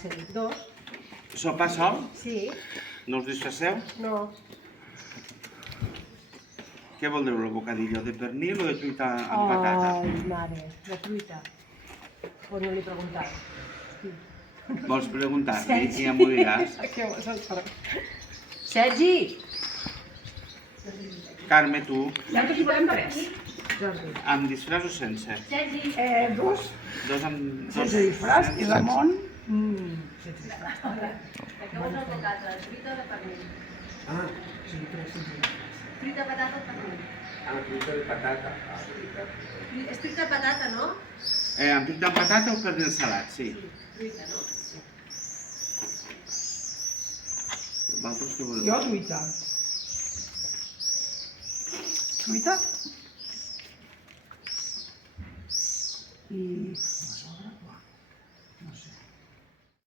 ser 2. Sopa sol? Sí. No us disfresseu? No. Què voldreu, el bocadillo? De pernil o de truita amb patata? Ai, mare, de truita. Pues no li he preguntat. Vols preguntar-li i ja m'ho diràs? Sergi! Carme, tu, Nosaltres hi volem 3. Jordi. amb disfràs o sense? 2, Dos amb... sense disfraç, i Ramon... Sense disfraç. Que vols el bocata, truita de pernil. Ah, Sí, però sense disfraç. Truita de patata o pernil? fruita de patata. Ah, veritat. És truita de patata, no? Amb truita amb patata o pernil salat, sí. Truita, no? Vosaltres què voleu? Jo, truita. Truita? I